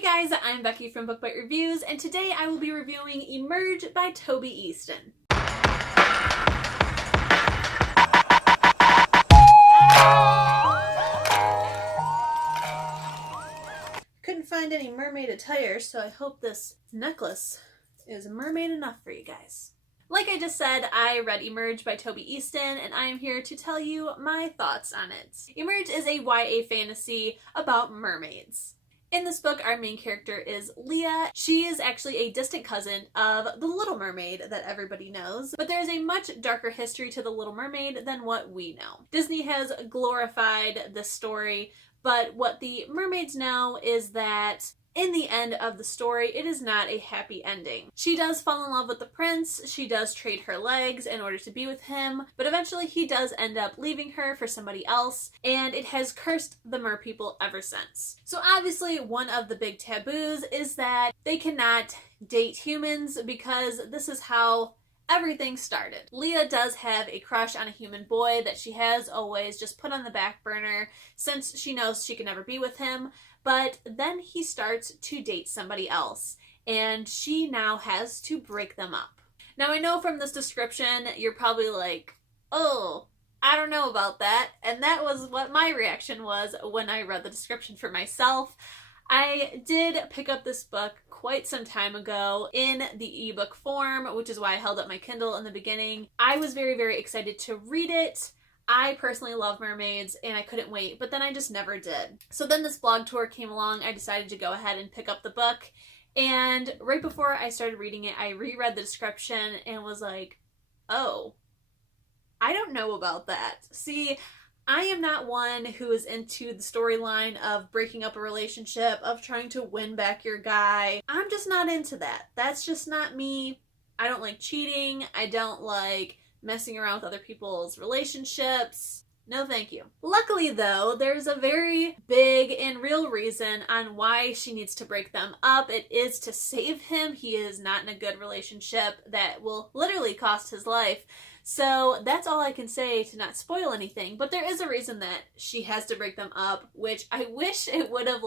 Hey guys, I'm Becky from BBReview, and today I will be reviewing Emerge by Tobie Easton. Couldn't find any mermaid attire, so I hope this necklace is mermaid enough for you guys. Like I just said, I read Emerge by Tobie Easton, and I am here to tell you my thoughts on it. Emerge is a YA fantasy about mermaids. In this book, our main character is Leah. She is actually a distant cousin of the Little Mermaid that everybody knows, but there's a much darker history to the Little Mermaid than what we know. Disney has glorified this story, but what the mermaids know is that in the end of the story, it is not a happy ending. She does fall in love with the prince, she does trade her legs in order to be with him, but eventually he does end up leaving her for somebody else, and it has cursed the merpeople ever since. So obviously one of the big taboos is that they cannot date humans because this is how everything started. Leah does have a crush on a human boy that she has always just put on the back burner since she knows she can never be with him, but then he starts to date somebody else, and she now has to break them up. Now I know from this description, you're probably like, oh, I don't know about that, and that was what my reaction was when I read the description for myself. I did pick up this book quite some time ago in the ebook form, which is why I held up my Kindle in the beginning. I was very, very excited to read it. I personally love mermaids and I couldn't wait, but then I just never did. So then this blog tour came along, I decided to go ahead and pick up the book, and right before I started reading it, I reread the description and was like, oh, I don't know about that. See, I am not one who is into the storyline of breaking up a relationship, of trying to win back your guy. I'm just not into that. That's just not me. I don't like cheating. I don't like messing around with other people's relationships. No thank you. Luckily though, there's a very big and real reason on why she needs to break them up. It is to save him. He is not in a good relationship that will literally cost his life. So that's all I can say to not spoil anything, but there is a reason that she has to break them up, which I wish it would have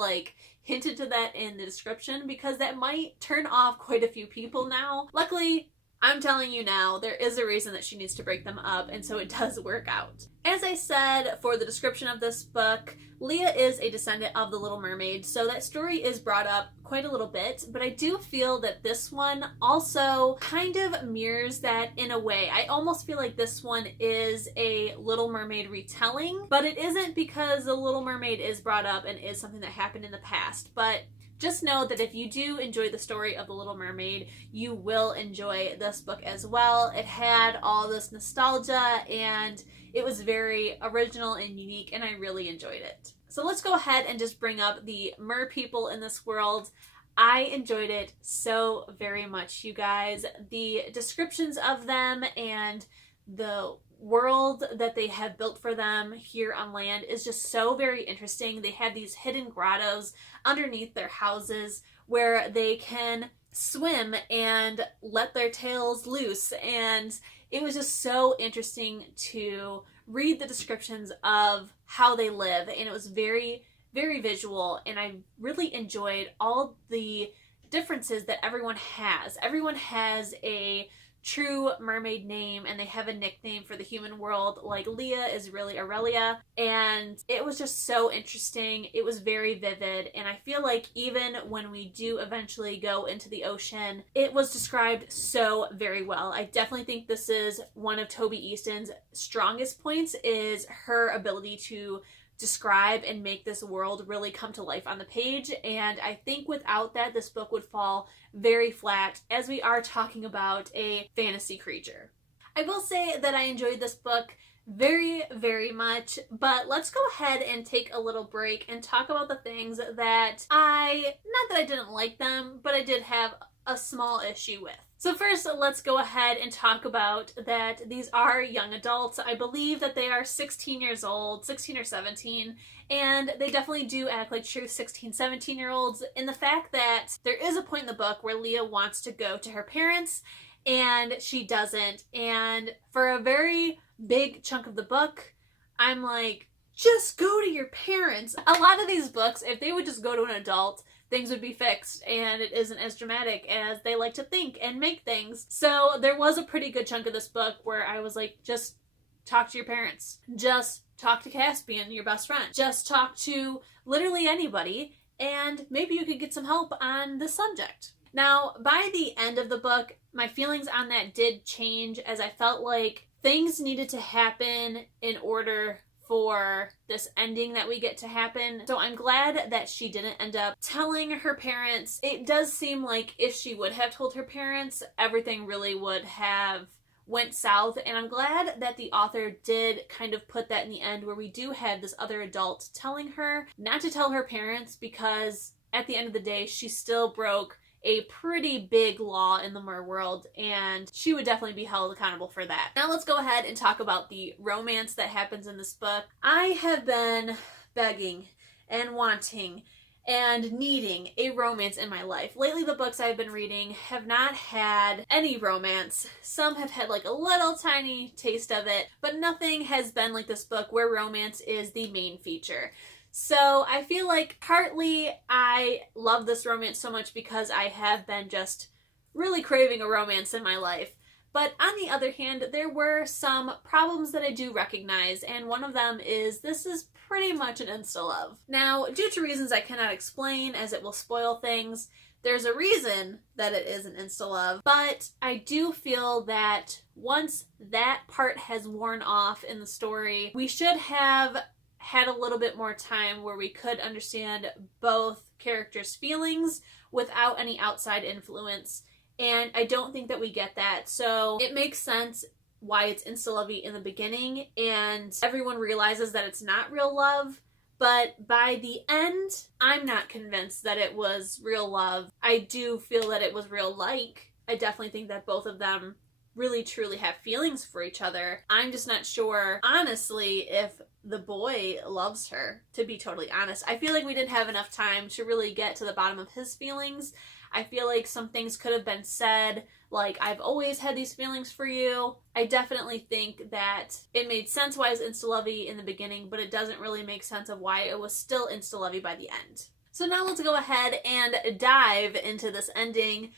hinted to that in the description, because that might turn off quite a few people now. Luckily, I'm telling you now, there is a reason that she needs to break them up, and so it does work out. As I said for the description of this book, Leah is a descendant of the Little Mermaid, so that story is brought up quite a little bit, but I do feel that this one also kind of mirrors that in a way. I almost feel like this one is a Little Mermaid retelling, but it isn't, because the Little Mermaid is brought up and is something that happened in the past, but just know that if you do enjoy the story of The Little Mermaid, you will enjoy this book as well. It had all this nostalgia and it was very original and unique, and I really enjoyed it. So let's go ahead and just bring up the mer people in this world. I enjoyed it so very much, you guys. The descriptions of them and the world that they have built for them here on land is just so very interesting. They have these hidden grottos underneath their houses where they can swim and let their tails loose, and it was just so interesting to read the descriptions of how they live, and it was very, very visual, and I really enjoyed all the differences that everyone has. Everyone has a true mermaid name, and they have a nickname for the human world. Like Leah is really Aurelia, and it was just so interesting. It was very vivid, and I feel like even when we do eventually go into the ocean, it was described so very well. I definitely think this is one of Tobie Easton's strongest points, is her ability to describe and make this world really come to life on the page, and I think without that, this book would fall very flat, as we are talking about a fantasy creature. I will say that I enjoyed this book very, very much, but let's go ahead and take a little break and talk about the things that not that I didn't like them, but I did have a small issue with. So first, let's go ahead and talk about that these are young adults. I believe that they are 16 years old, 16 or 17, and they definitely do act like true 16, 17-year-olds, in the fact that there is a point in the book where Leah wants to go to her parents, and she doesn't, and for a very big chunk of the book, I'm like, just go to your parents. A lot of these books, if they would just go to an adult, things would be fixed and it isn't as dramatic as they like to think and make things. So there was a pretty good chunk of this book where I was like, just talk to your parents. Just talk to Caspian, your best friend. Just talk to literally anybody, and maybe you could get some help on the subject. Now, by the end of the book, my feelings on that did change, as I felt like things needed to happen in order for this ending that we get to happen. So I'm glad that she didn't end up telling her parents. It does seem like if she would have told her parents, everything really would have went south, and I'm glad that the author did kind of put that in the end, where we do have this other adult telling her not to tell her parents, because at the end of the day she still broke a pretty big law in the mer world, and she would definitely be held accountable for that. Now let's go ahead and talk about the romance that happens in this book. I have been begging and wanting and needing a romance in my life. Lately, the books I've been reading have not had any romance. Some have had like a little tiny taste of it, but nothing has been like this book where romance is the main feature. So I feel like partly I love this romance so much because I have been just really craving a romance in my life. But on the other hand, there were some problems that I do recognize, and one of them is this is pretty much an insta-love. Now, due to reasons I cannot explain, as it will spoil things, there's a reason that it is an insta-love, but I do feel that once that part has worn off in the story, we should have had a little bit more time where we could understand both characters' feelings without any outside influence. And I don't think that we get that. So it makes sense why it's insta-lovey in the beginning, and everyone realizes that it's not real love. But by the end, I'm not convinced that it was real love. I do feel that it was real like. I definitely think that both of them really truly have feelings for each other. I'm just not sure, honestly, if the boy loves her, to be totally honest. I feel like we didn't have enough time to really get to the bottom of his feelings. I feel like some things could have been said, like, I've always had these feelings for you. I definitely think that it made sense why it was insta-lovey in the beginning, but it doesn't really make sense of why it was still insta-lovey by the end. So now let's go ahead and dive into this ending.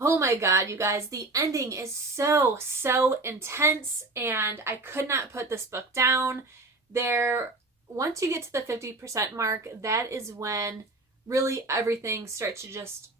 Oh my god, you guys, the ending is so intense, and I could not put this book down. Once you get to the 50% mark, that is when really everything starts to just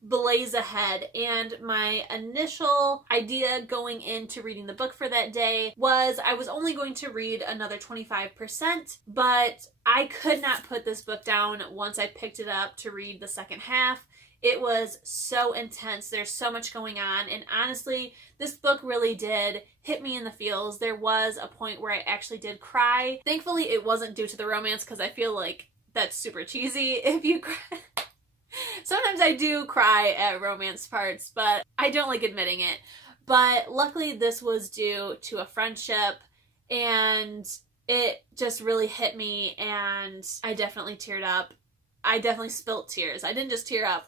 blaze ahead. And my initial idea going into reading the book for that day was I was only going to read another 25%, but I could not put this book down once I picked it up to read the second half. It was so intense. There's so much going on, and honestly, this book really did hit me in the feels. There was a point where I actually did cry. Thankfully, it wasn't due to the romance, because I feel like that's super cheesy if you cry. Sometimes I do cry at romance parts, but I don't like admitting it. But luckily, this was due to a friendship, and it just really hit me, and I definitely teared up. I definitely spilt tears. I didn't just tear up.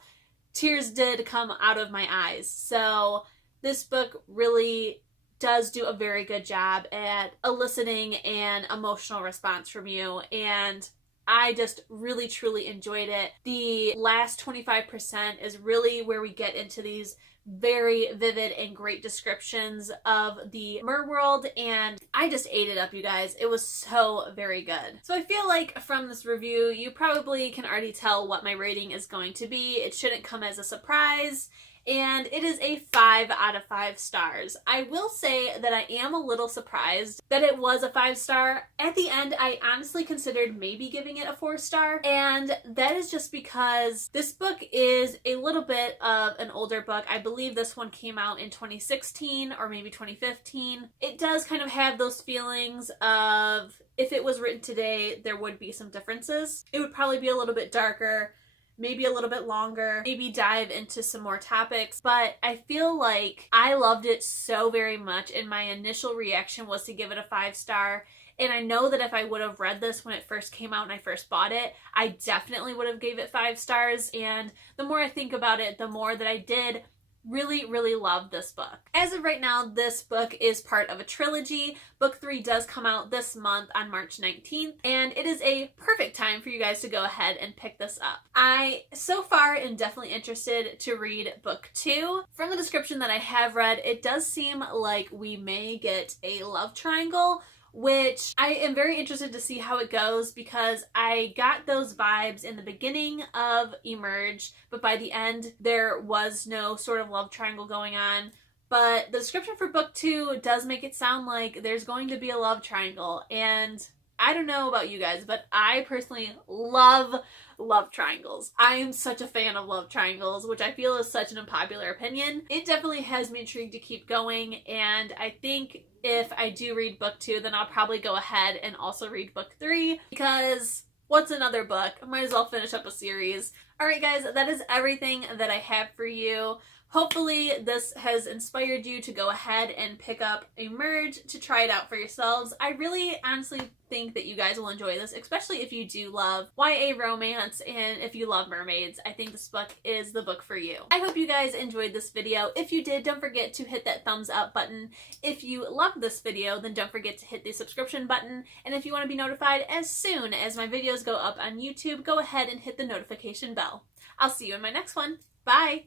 Tears did come out of my eyes. So this book really does do a very good job at eliciting an emotional response from you, and I just really truly enjoyed it. The last 25% is really where we get into these very vivid and great descriptions of the mer world, and I just ate it up, you guys. It was so very good. So I feel like from this review, you probably can already tell what my rating is going to be. It shouldn't come as a surprise, and it is a 5 out of 5 stars. I will say that I am a little surprised that it was a 5-star. At the end, I honestly considered maybe giving it a 4-star, and that is just because this book is a little bit of an older book. I believe this one came out in 2016 or maybe 2015. It does kind of have those feelings of if it was written today, there would be some differences. It would probably be a little bit darker, maybe a little bit longer, maybe dive into some more topics, but I feel like I loved it so very much, and my initial reaction was to give it a 5-star, and I know that if I would have read this when it first came out and I first bought it, I definitely would have gave it 5 stars, and the more I think about it, the more that I did really, really love this book. As of right now, this book is part of a trilogy. Book 3 does come out this month on March 19th, and it is a perfect time for you guys to go ahead and pick this up. I, so far, am definitely interested to read Book 2. From the description that I have read, it does seem like we may get a love triangle, which I am very interested to see how it goes, because I got those vibes in the beginning of Emerge, but by the end there was no sort of love triangle going on. But the description for Book 2 does make it sound like there's going to be a love triangle, and I don't know about you guys, but I personally love love triangles. I am such a fan of love triangles, which I feel is such an unpopular opinion. It definitely has me intrigued to keep going, and I think if I do read Book 2, then I'll probably go ahead and also read Book 3, because what's another book? I might as well finish up a series. Alright guys, that is everything that I have for you. Hopefully this has inspired you to go ahead and pick up Emerge to try it out for yourselves. I really honestly think that you guys will enjoy this, especially if you do love YA romance and if you love mermaids. I think this book is the book for you. I hope you guys enjoyed this video. If you did, don't forget to hit that thumbs up button. If you loved this video, then don't forget to hit the subscription button. And if you want to be notified as soon as my videos go up on YouTube, go ahead and hit the notification bell. I'll see you in my next one. Bye!